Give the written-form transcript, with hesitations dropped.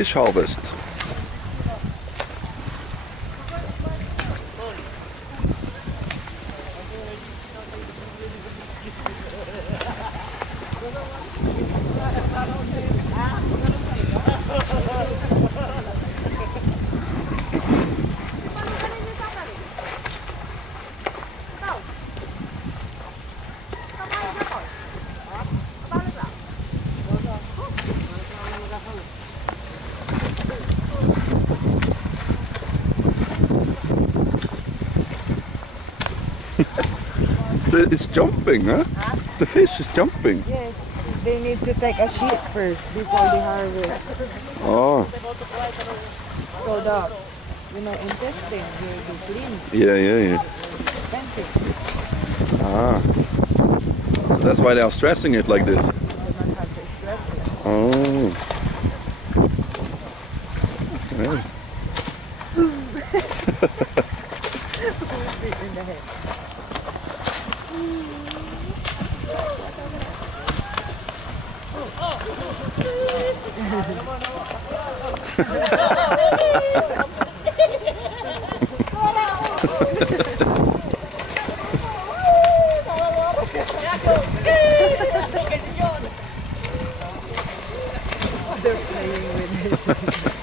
fish harvest. It's jumping, huh? The fish is jumping. Yes, they need to take a shit first before they harvest. Oh. So the, intestine will be clean. Yeah. Expensive. Ah. So that's why they are stressing it like this. They don't have to stress it. Oh. Okay. In the head. They're playing with it.